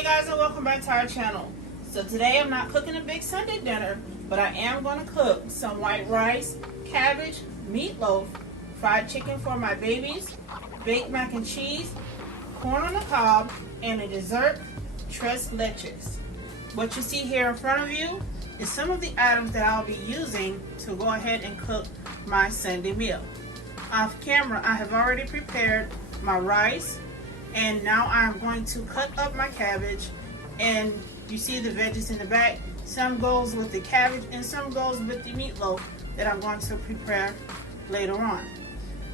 Hey guys, and welcome back to our channel. So today I'm not cooking a big Sunday dinner, but I am going to cook some white rice, cabbage, meatloaf, fried chicken for my babies, baked mac and cheese, corn on the cob, and a dessert, tres leches. What you see here in front of you is some of the items that I'll be using to go ahead and cook my Sunday meal. Off camera, I have already prepared my rice, and now I'm going to cut up my cabbage, and you see the veggies in the back. Some goes with the cabbage and some goes with the meatloaf that I'm going to prepare later on.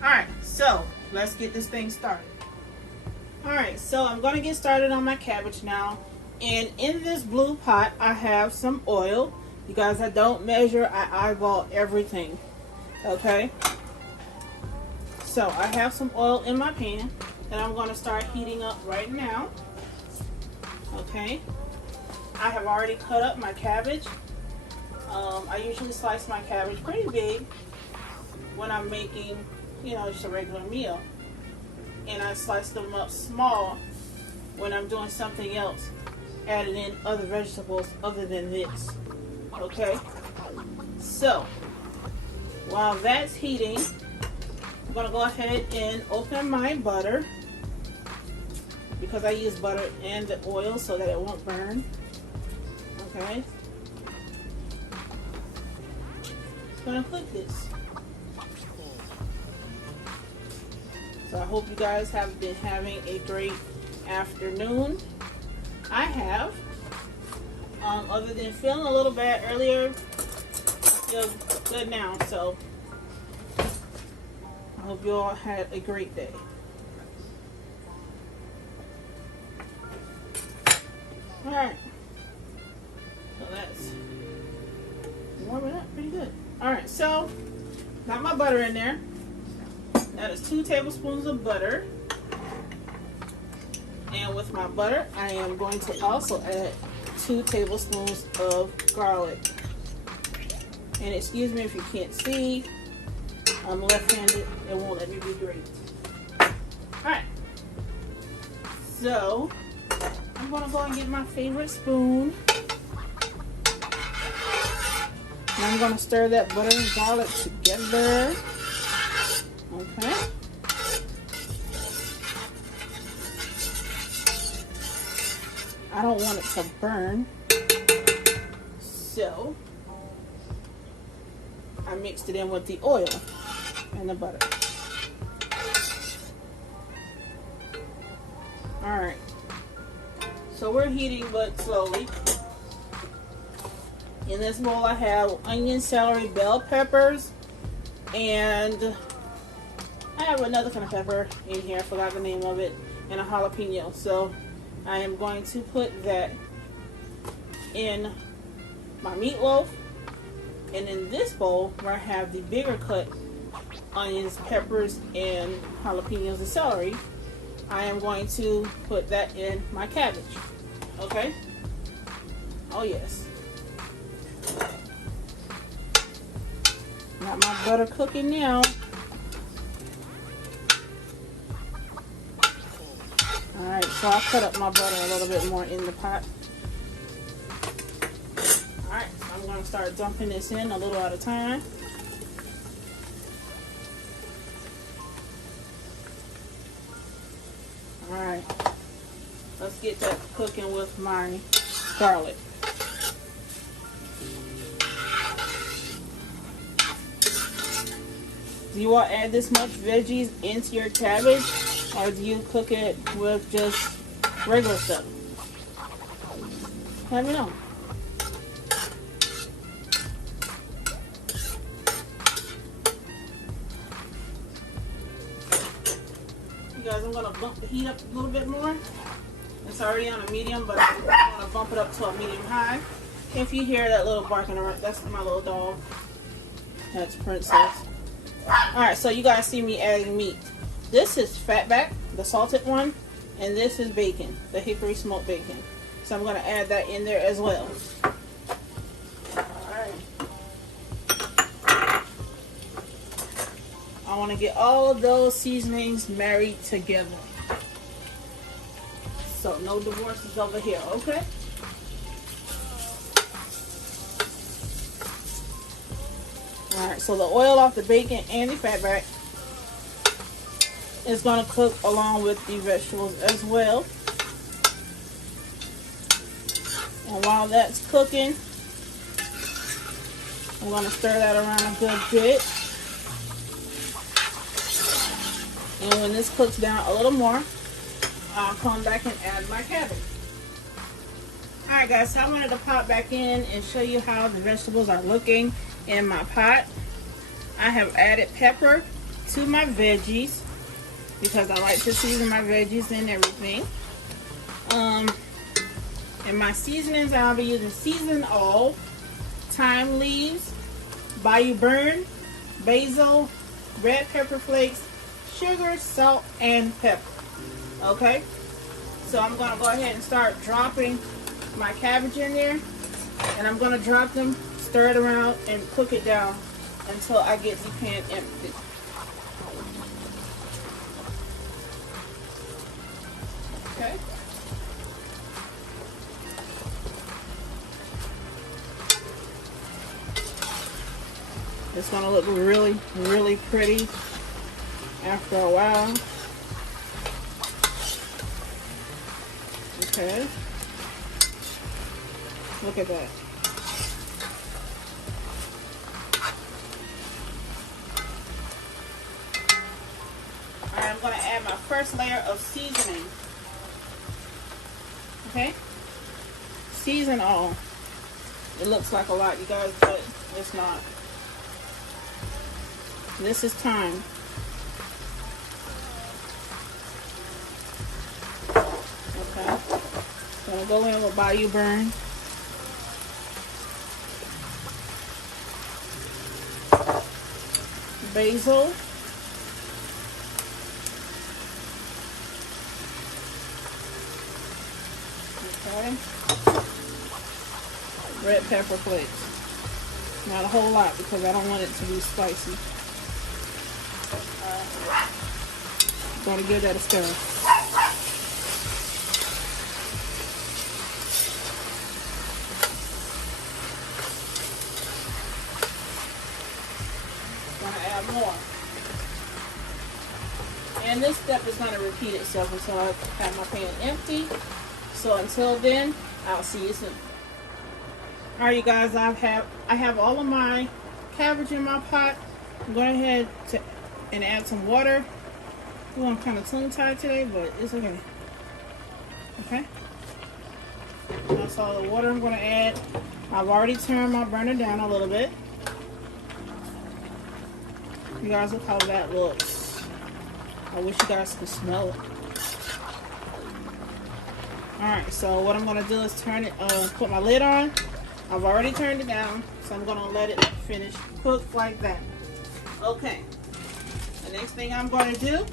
Alright, so let's get this thing started. Alright, so I'm going to get started on my cabbage now. And in this blue pot I have some oil. You guys, I don't measure, I eyeball everything. Okay? So I have some oil in my pan that I'm going to start heating up right now. Okay, I have already cut up my cabbage. I usually slice my cabbage pretty big when I'm making, just a regular meal, and I slice them up small when I'm doing something else, adding in other vegetables other than this. Okay, so while that's heating, I'm going to go ahead and open my butter, because I use butter and the oil so that it won't burn. Okay, I'm going to cook this. So I hope you guys have been having a great afternoon. I have. Other than feeling a little bad earlier, I feel good now. So I hope you all had a great day. Alright, so that's warming up pretty good. Alright, so got my butter in there. That is 2 tablespoons of butter. And with my butter, I am going to also add 2 tablespoons of garlic. And excuse me if you can't see, I'm left-handed, it won't let me be great. Alright, so I'm going to go and get my favorite spoon. And I'm going to stir that butter and garlic together. Okay. I don't want it to burn. So I mixed it in with the oil and the butter. Alright. So we're heating but slowly. In this bowl I have onion, celery, bell peppers, and I have another kind of pepper in here, I forgot the name of it, and a jalapeno. So I am going to put that in my meatloaf. And in this bowl where I have the bigger cut onions, peppers, and jalapenos and celery, I am going to put that in my cabbage. Okay? Oh yes. Got my butter cooking now. Alright, so I cut up my butter a little bit more in the pot. Alright, so I'm going to start dumping this in a little at a time. Alright, let's get that cooking with my garlic. Do you all add this much veggies into your cabbage, or do you cook it with just regular stuff? Let me know. Guys, I'm going to bump the heat up a little bit more. It's already on a medium, but I'm going to bump it up to a medium high. If you hear that little barking around, that's my little dog. That's Princess. Alright, so you guys see me adding meat. This is fatback, the salted one, and this is bacon, the hickory smoked bacon. So I'm going to add that in there as well. Alright. I want to get all of those seasonings married together. So no divorces over here, okay? Alright, so the oil off the bacon and the fat back is going to cook along with the vegetables as well. And while that's cooking, I'm going to stir that around a good bit. And when this cooks down a little more, I'll come back and add my cabbage. Alright guys, so I wanted to pop back in and show you how the vegetables are looking in my pot. I have added pepper to my veggies because I like to season my veggies and everything. And my seasonings, I'll be using seasoned all, thyme leaves, bayou burn, basil, red pepper flakes, sugar, salt, and pepper. Okay, so I'm going to go ahead and start dropping my cabbage in there, and I'm going to drop them, stir it around, and cook it down until I get the pan empty. Okay. It's going to look really, really pretty after a while. Okay. Look at that. Alright, I'm going to add my first layer of seasoning. Okay? Season all. It looks like a lot, you guys, but it's not. This is thyme. Okay. Gonna go in with bayou burn. Basil. Okay. Red pepper flakes. Not a whole lot because I don't want it to be spicy. Gonna give that a stir. Gonna add more. And this step is gonna repeat itself until I have my pan empty. So until then, I'll see you soon. Alright you guys, I have all of my cabbage in my pot. I'm going ahead and add some water. I'm kind of tongue-tied today, but it's okay. Okay. That's all the water I'm going to add. I've already turned my burner down a little bit. You guys, look how that looks. I wish you guys could smell it. Alright, so what I'm going to do is turn it, put my lid on. I've already turned it down, so I'm going to let it finish cook like that. Okay. The next thing I'm going to do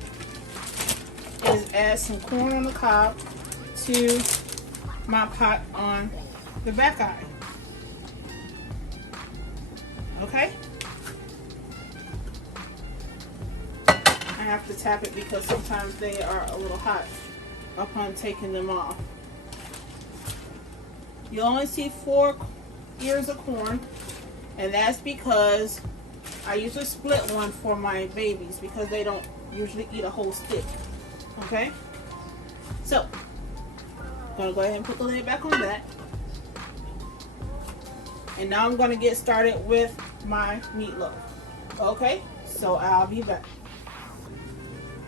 is add some corn on the cob to my pot on the back eye. Okay? I have to tap it because sometimes they are a little hot upon taking them off. You only see 4 ears of corn, and that's because I usually split one for my babies because they don't usually eat a whole stick. Okay, so I'm going to go ahead and put the lid back on that. And now I'm going to get started with my meatloaf. Okay, so I'll be back.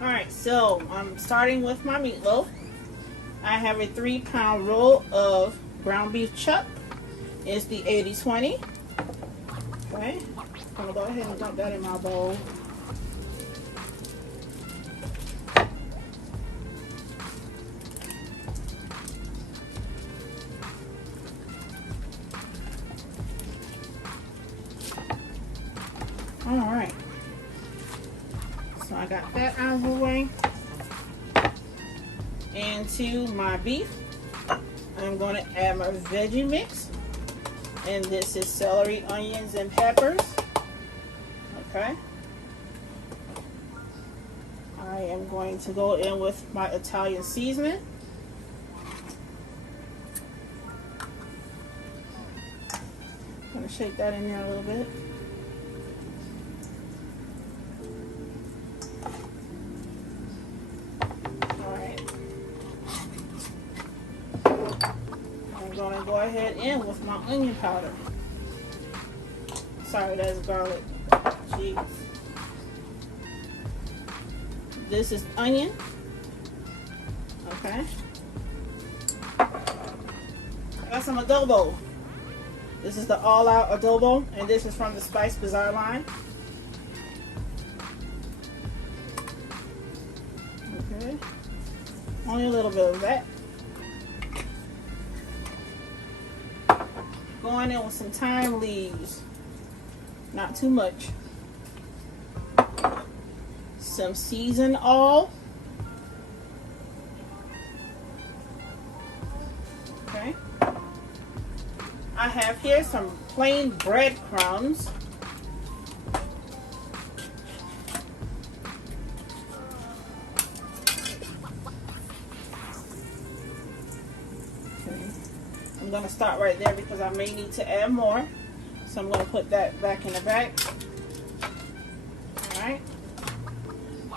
Alright, so I'm starting with my meatloaf. I have a 3-pound roll of ground beef chuck. It's the 80-20. Okay, I'm going to go ahead and dump that in my bowl. Alright, so I got that out of the way. And to my beef, I'm going to add my veggie mix. And this is celery, onions, and peppers. Okay. I am going to go in with my Italian seasoning. going to shake that in there a little bit. Alright. I'm going to go ahead in with my onion powder. Sorry, that's garlic. Jeez. This is onion. Okay. I got some adobo. This is the all-out adobo, and this is from the Spice Bazaar line. Okay. Only a little bit of that. Going in with some thyme leaves. Not too much. Some seasoned oil. Okay. I have here some plain breadcrumbs. Okay. I'm going to start right there because I may need to add more. So I'm going to put that back in the bag. Alright.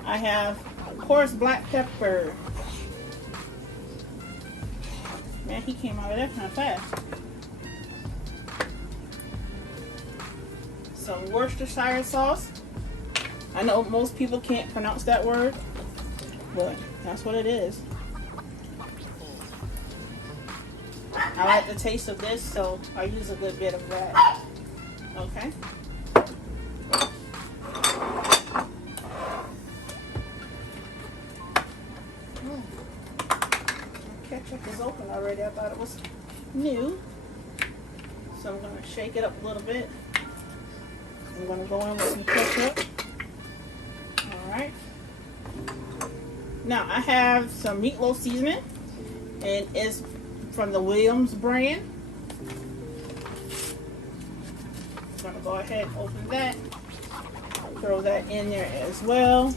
I have, of course, black pepper. Man, he came out of there kind of fast. Some Worcestershire sauce. I know most people can't pronounce that word, but that's what it is. I like the taste of this, so I use a good bit of that. Okay. Ketchup is open already. I thought it was new. So I'm going to shake it up a little bit. I'm going to go in with some ketchup. Alright. Now I have some meatloaf seasoning. And it's from the Williams brand. I'm going to go ahead and open that. Throw that in there as well.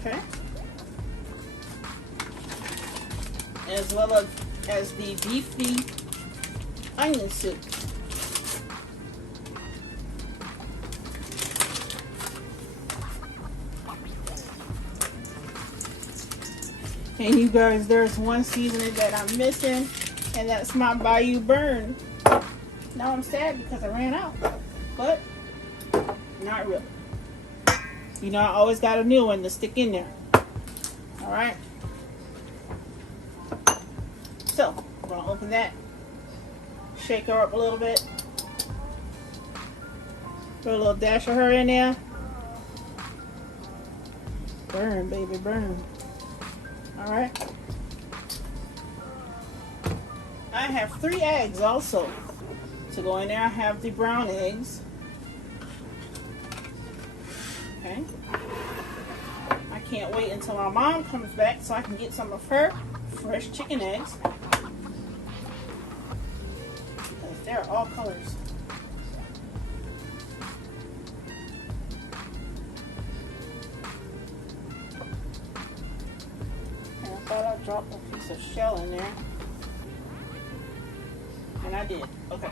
Okay. As well as the beefy onion soup. And you guys, there's one seasoning that I'm missing, and that's my Bayou Burn. Now I'm sad because I ran out, but not really. You know, I always got a new one to stick in there. All right. So, I'm going to open that, shake her up a little bit, put a little dash of her in there. Burn, baby, burn. Alright. I have 3 eggs also to go in there. I have the brown eggs. Okay. I can't wait until my mom comes back so I can get some of her fresh chicken eggs. Because they're all colors. And I thought I dropped a piece of shell in there. And I did. Okay.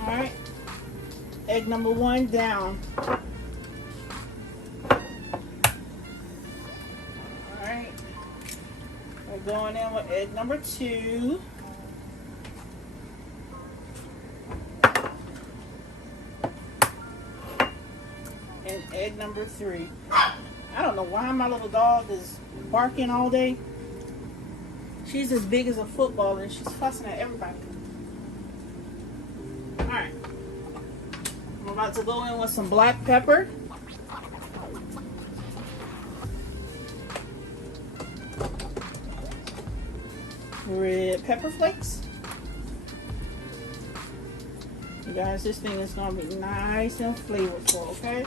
Alright. Egg number 1 down. Alright. We're going in with egg number 2. And egg number 3. I don't know why my little dog is barking all day. She's as big as a football and she's fussing at everybody. Alright. I'm about to go in with some black pepper. Red pepper flakes. You guys, this thing is going to be nice and flavorful, okay?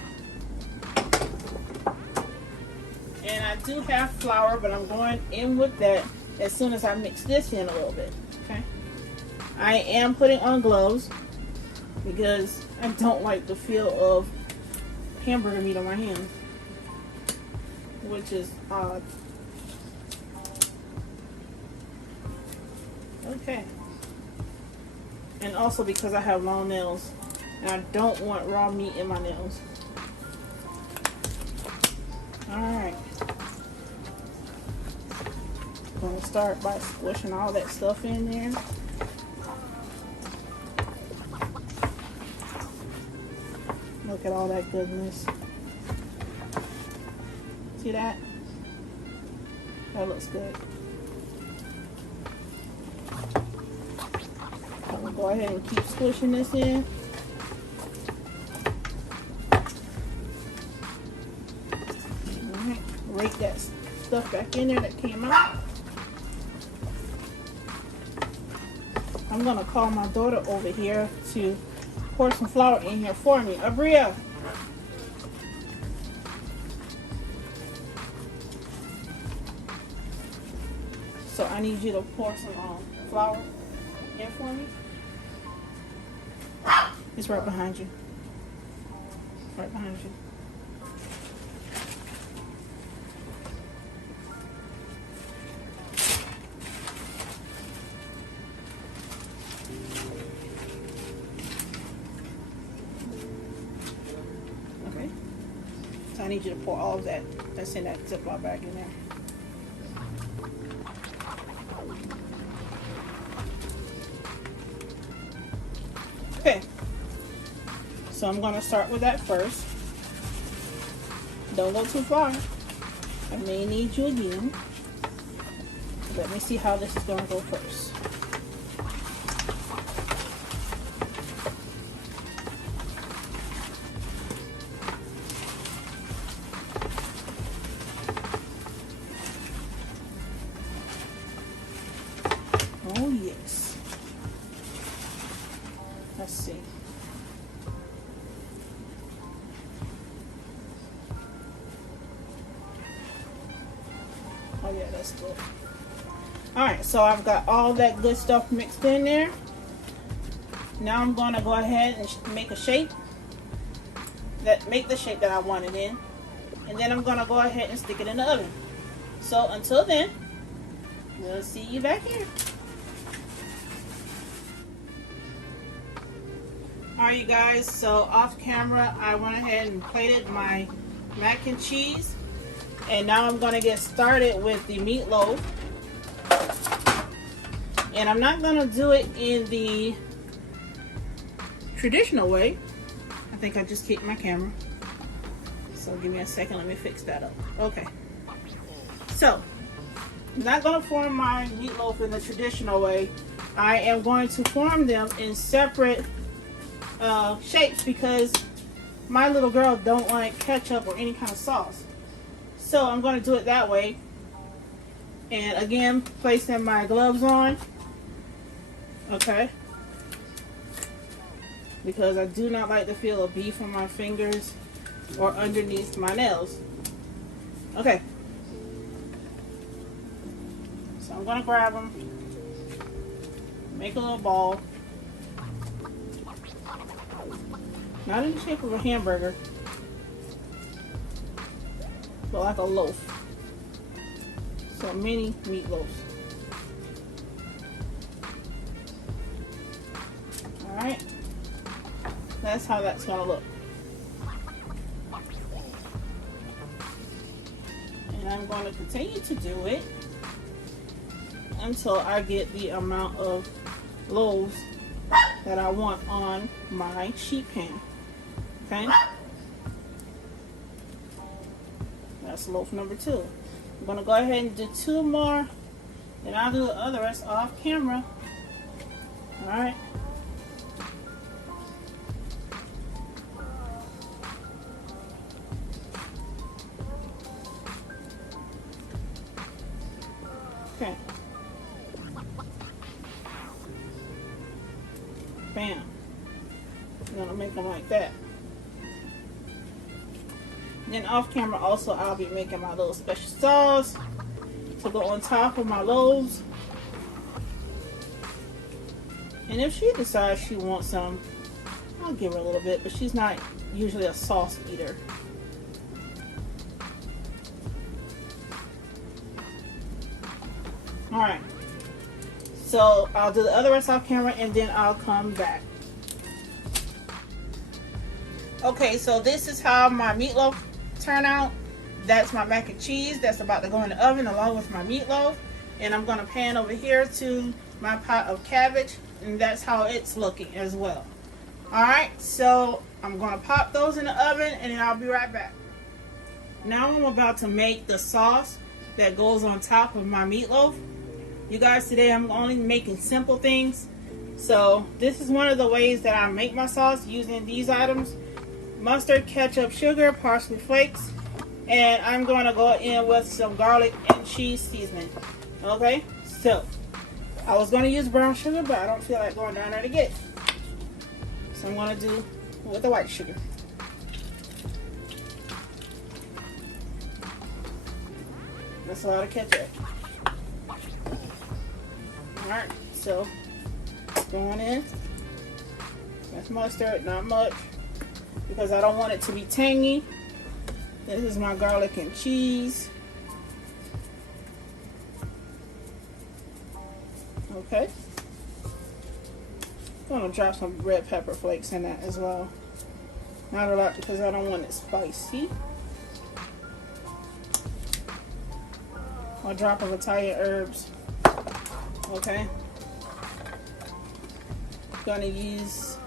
And I do have flour, but I'm going in with that as soon as I mix this in a little bit, okay? I am putting on gloves because I don't like the feel of hamburger meat on my hands, which is odd. Okay. And also because I have long nails and I don't want raw meat in my nails. Alright. I'm going to start by squishing all that stuff in there. Look at all that goodness. See that? That looks good. I'm going to go ahead and keep squishing this in. Alright, rake that stuff back in there that came out. I'm going to call my daughter over here to pour some flour in here for me. Abria. So I need you to pour some flour in for me. It's right behind you. Right behind you. Okay. So I need you to pour all of that that's in that Ziploc bag in there. Okay, so I'm going to start with that first. Don't go too far. I may need you again. Let me see how this is going to go first. Oh yes. Let's see. Oh yeah, that's good. Alright, so I've got all that good stuff mixed in there. Now I'm going to go ahead and make a shape. Make the shape that I want it in. And then I'm going to go ahead and stick it in the oven. So until then, we'll see you back here. Alright you guys, so off camera I went ahead and plated my mac and cheese, and now I'm going to get started with the meatloaf. And I'm not going to do it in the traditional way. I think I just kicked my camera, so give me a second, let me fix that up. Okay, so I'm not going to form my meatloaf in the traditional way. I am going to form them in separate shapes because my little girl don't like ketchup or any kind of sauce. So I'm going to do it that way. And again, placing my gloves on. Okay. Because I do not like the feel of beef on my fingers or underneath my nails. Okay. So I'm going to grab them. Make a little ball. Not in the shape of a hamburger, but like a loaf. So mini meatloaves. Alright. That's how that's going to look. And I'm going to continue to do it until I get the amount of loaves that I want on my sheet pan. Okay, that's loaf number 2. I'm going to go ahead and do 2 more, and I'll do the other rest off camera. Alright. Okay. Bam. I'm going to make them like that. Then off camera also I'll be making my little special sauce to go on top of my loaves. And if she decides she wants some, I'll give her a little bit, but she's not usually a sauce eater. Alright. So I'll do the other rest off camera and then I'll come back. Okay, so this is how my meatloaf turned out. That's my mac and cheese that's about to go in the oven along with my meatloaf. And I'm gonna pan over here to my pot of cabbage, and that's how it's looking as well. Alright, so I'm gonna pop those in the oven and then I'll be right back. Now I'm about to make the sauce that goes on top of my meatloaf. You guys, today I'm only making simple things. So this is one of the ways that I make my sauce using these items: mustard, ketchup, sugar, parsley flakes, and I'm going to go in with some garlic and cheese seasoning. Okay, so I was going to use brown sugar, but I don't feel like going down there to get it. So I'm going to do with the white sugar. That's a lot of ketchup. Alright, so going in. That's mustard, not much, because I don't want it to be tangy. This is my garlic and cheese. Okay. I'm gonna drop some red pepper flakes in that as well. Not a lot because I don't want it spicy. A drop of Italian herbs. Okay. Gonna use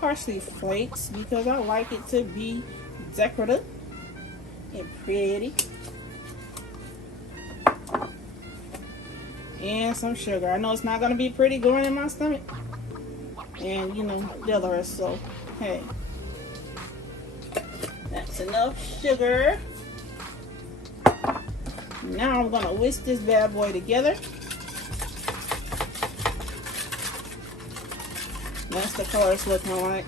parsley flakes because I like it to be decorative and pretty. And some sugar. I know it's not gonna be pretty going in my stomach. And you know, the other rest, so hey. That's enough sugar. Now I'm gonna whisk this bad boy together. That's the color it's looking like.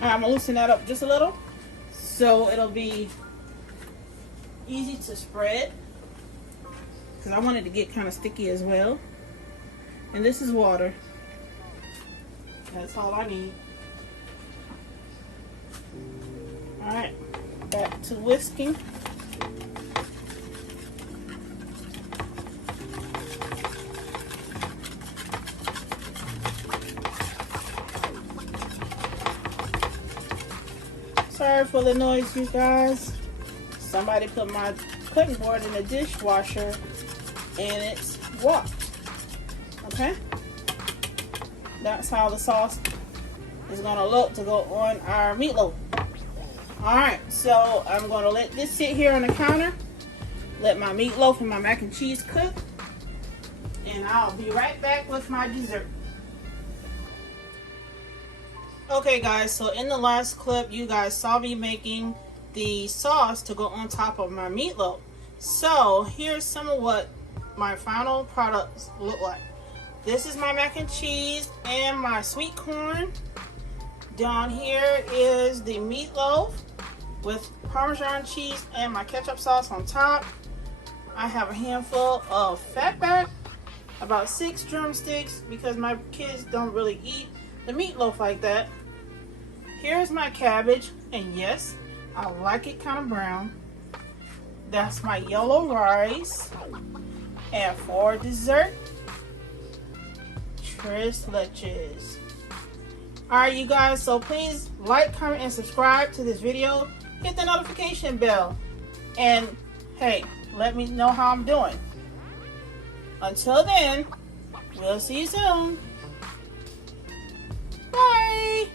I'm gonna loosen that up just a little so it'll be easy to spread, because I want it to get kind of sticky as well. And this is water. That's all I need. Alright, back to whisking. Sorry for the noise, you guys. Somebody put my cutting board in the dishwasher and it's walked. Okay? That's how the sauce is going to look to go on our meatloaf. Alright, so I'm going to let this sit here on the counter. Let my meatloaf and my mac and cheese cook. And I'll be right back with my dessert. Okay guys, so in the last clip you guys saw me making the sauce to go on top of my meatloaf. So here's some of what my final products look like. This is my mac and cheese and my sweet corn. Down here is the meatloaf with Parmesan cheese and my ketchup sauce on top. I have a handful of fatback, about 6 drumsticks, because my kids don't really eat the meatloaf like that. Here's my cabbage, and yes, I like it kind of brown. That's my yellow rice. And for dessert, tres leches. Alright you guys, so please like, comment, and subscribe to this video. Hit the notification bell. And hey, let me know how I'm doing. Until then, we'll see you soon. Bye!